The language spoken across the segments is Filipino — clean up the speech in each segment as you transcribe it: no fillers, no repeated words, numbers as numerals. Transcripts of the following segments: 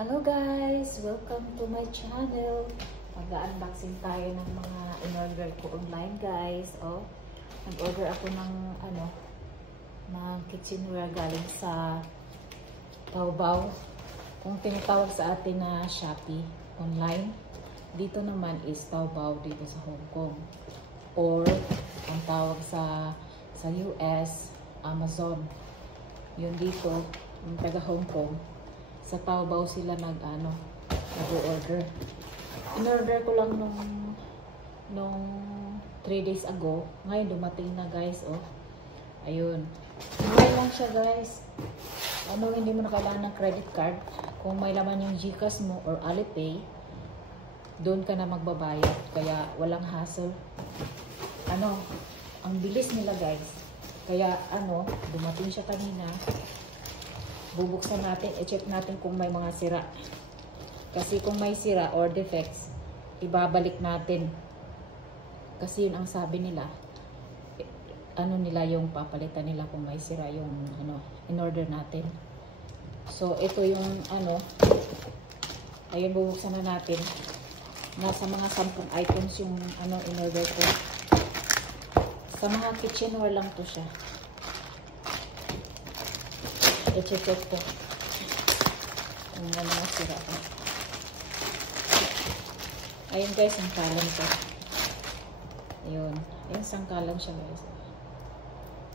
Hello guys! Welcome to my channel. Mag-unboxing tayo ng mga in-order ko online guys. Oh, nag-order ako ng kitchenware galing sa Taobao. Kung tinatawag sa atin na Shopee online. Dito naman is Taobao dito sa Hong Kong. Or ang tawag sa US, Amazon. Yun dito, yung taga Hong Kong. Sa Taobao sila nag-order. In-order ko lang nung 3 days ago. Ngayon dumating na guys, oh. Ayun. Mura lang siya guys. Hindi mo na kailangan ng credit card. Kung may laman yung GCash mo or Alipay, doon ka na magbabayad. Kaya walang hassle. Ang bilis nila guys. Kaya dumating siya kanina. Bubuksan natin, i-check natin kung may mga sira. Kasi kung may sira or defects, ibabalik natin. Kasi yun ang sabi nila. Nila yung papalitan nila kung may sira yung in-order natin. So, ito yung ayun, bubuksan na natin. Nasa mga 10 items yung in-order ko. Sa mga kitchenware lang to siya. I-check ko kung ano sira ko. Ayun guys, sangkalan ko. Ayun sangkalan siya guys.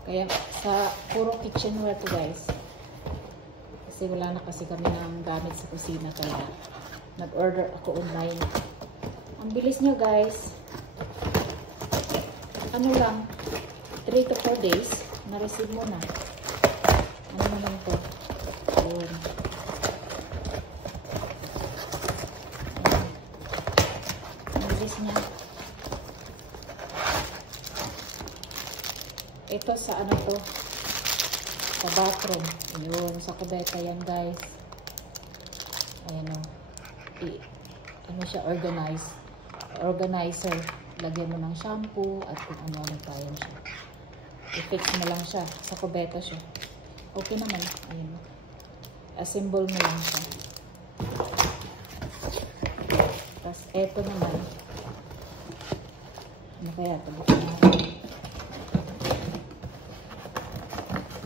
Kaya sa puro kitchenware to guys. Kasi wala na kasi kami ng gamit sa kusina, kaya nag-order ako online. Ang bilis niya guys. 3 to 4 days na-receive mo na. Ano naman to? Ayun. Ang bilis niya. Ito sa to? Sa bathroom. Ayun. Sa kubeta yan guys. Ayan o. Siya organizer. Lagyan mo ng shampoo at kung ano tayo siya. I-fix mo lang siya. Sa kubeta siya. Okay naman. Ayun. Assemble mo lang siya. Tapos, eto naman. Ano kaya ito?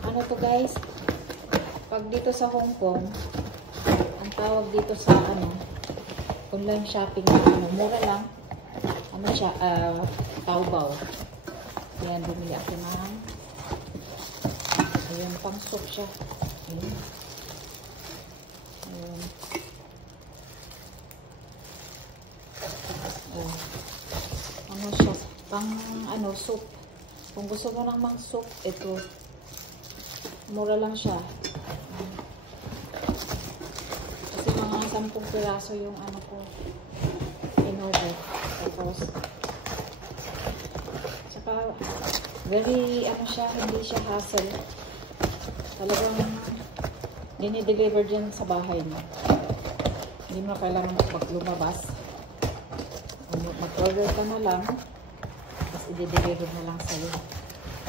Ano to guys? Pag dito sa Hong Kong, ang tawag dito sa online shopping na mura lang. Siya? Taobao. Yan, bumili ako ng ayan, pang soap siya. Ayan. Siya? Pang soap. Kung gusto mo ng mang soap, ito. Mura lang siya. Kasi mga 10 piraso yung ko in-order. Tapos, saka, very, siya, hindi siya hassle. Talagang, dinideliver dyan sa bahay mo. Hindi mo kailangan lumabas. Mag-order ka na lang, tapos i-deliver na lang sa'yo.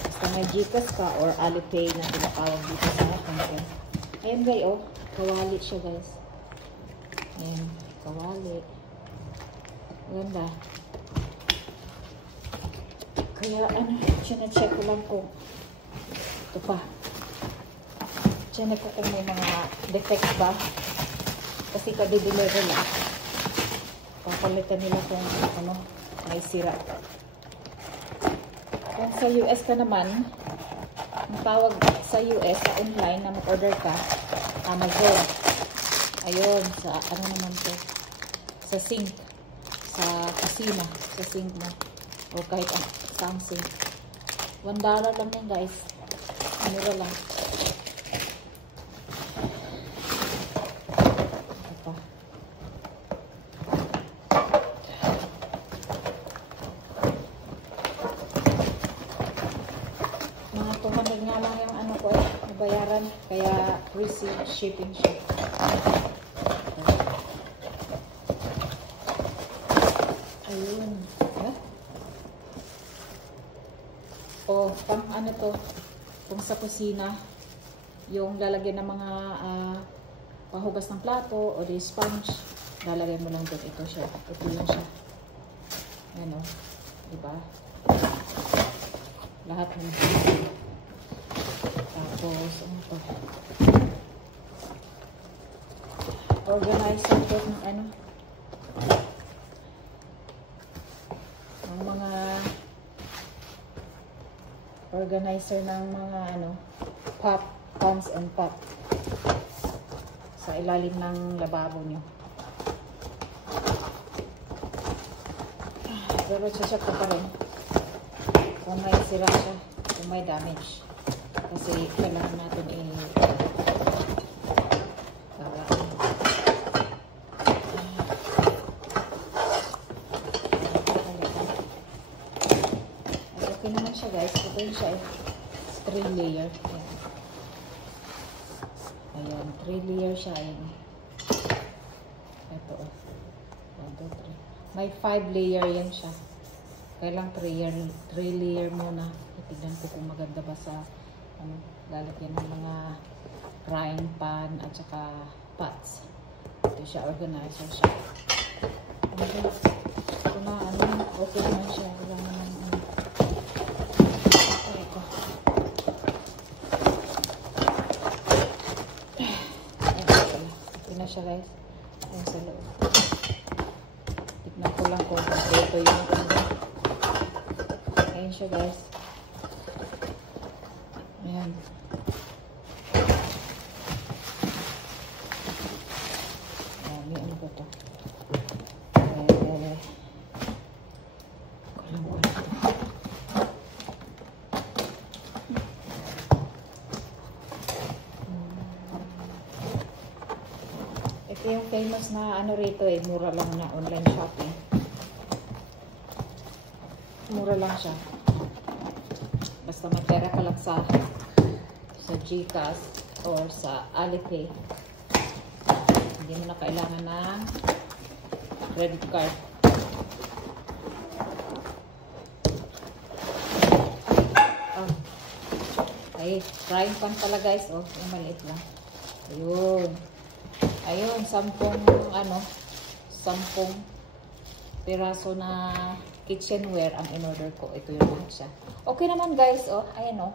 Basta may GCash ka or Alipay na tinatawag dito sa akin. Ayan guys, oh, kawali siya guys. Ayan, kawali. Ganda. Kaya check ko lang ko. Ito pa. Check ko kung may mga defects ba. Kasi ka-deliver lang. Papalitan nila kung may sira. Kung sa US ka naman, ang tawag sa US, sa online na mag-order ka, Amazon. Ayun, sa naman to? Sa sink. Sa kusina. Sa sink mo. O kahit ang sink. $1 lang yan guys. Mura lang. Ito pa. Mga 200 nga lang yung ko nabayaran. Kaya free shipping siya. Ayun. Pang to, kung sa kusina, yung lalagyan ng mga pahugas ng plato o di sponge, lalagay mo lang doon. Ito siya. Ito lang siya. Ayan o. Diba? Lahat ng tapos, ano to? Organizer to ng ano? Ng mga organizer ng mga ano, pop, pans and pop sa ilalim ng lababo nyo. Pero check ko pa rin kung may sira siya, kung may damage. Kasi kailangan natin para okay naman siya guys. Ito yun siya 3 layer. Ayan, 3 layer siya. Ayan. Ito 1, 2, 3. May 5 layer yan siya. Kailang 3 layer muna. Itignan ko kung maganda ba sa ano, lalagyan ng mga frying pan at saka pots. Ito siya, organizer siya. Ito na, ano, okay naman siya. Wala naman, ano. Ito. Okay na siya guys. Ayan sa loob. Tignan ko lang kung ito yung ano. Ayan siya guys. Ayan. Ayan, may ano ba ito? Kulang ko ito. Ito yung famous na ano rito mura lang na online shopping. Mura lang siya. Basta matera ka lang sa GCash or sa Alipay. Hindi mo na kailangan ng credit card. Oh. Ay, frying pan pala guys. Oh, yung maliit lang. Ayun. Ayun, 10 piraso na kitchenware ang in-order ko. Ito yung lahat siya. Okay naman guys, oh, ayan oh.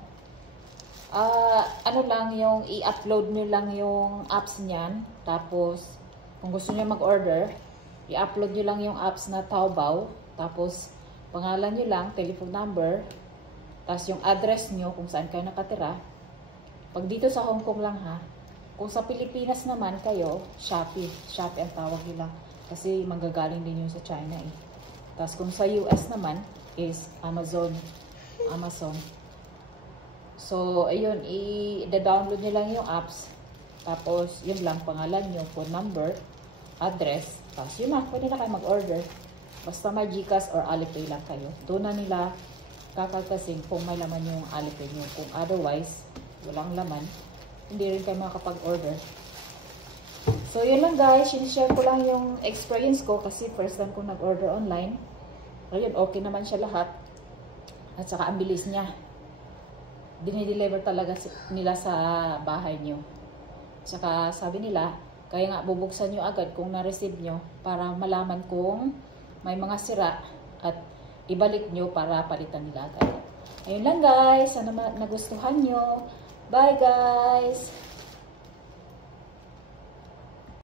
Ano lang yung i-upload nyo lang yung apps niyan. Tapos, kung gusto nyo mag-order, i-upload nyo lang yung apps na Taobao. Tapos, pangalan nyo lang, telephone number. Tapos yung address nyo kung saan kayo nakatira. Pag dito sa Hong Kong lang ha. Kung sa Pilipinas naman kayo, Shopee. Shopee ang tawag nila. Kasi manggagaling din yun sa China eh. Tapos kung sa US naman is Amazon. So, ayun, i-download nyo lang yung apps. Tapos, yun lang, pangalan nyo, phone number, address. Tapos, yun lang, pwede na kayo mag-order. Basta may GCash or Alipay lang kayo. Doon na nila kakaltasin kung may laman yung Alipay nyo. Kung otherwise, walang laman, hindi rin kayo makapag-order. So, yun lang guys. Sinishare ko lang yung experience ko kasi first time ko nag-order online. Ayun, okay naman siya lahat. At saka, ang bilis niya. Dinideliver talaga nila sa bahay nyo. Saka sabi nila, kaya nga bubuksan nyo agad kung na-receive nyo para malaman kung may mga sira at ibalik nyo para palitan nila agad. Ayun lang guys, sana nagustuhan nyo. Bye guys!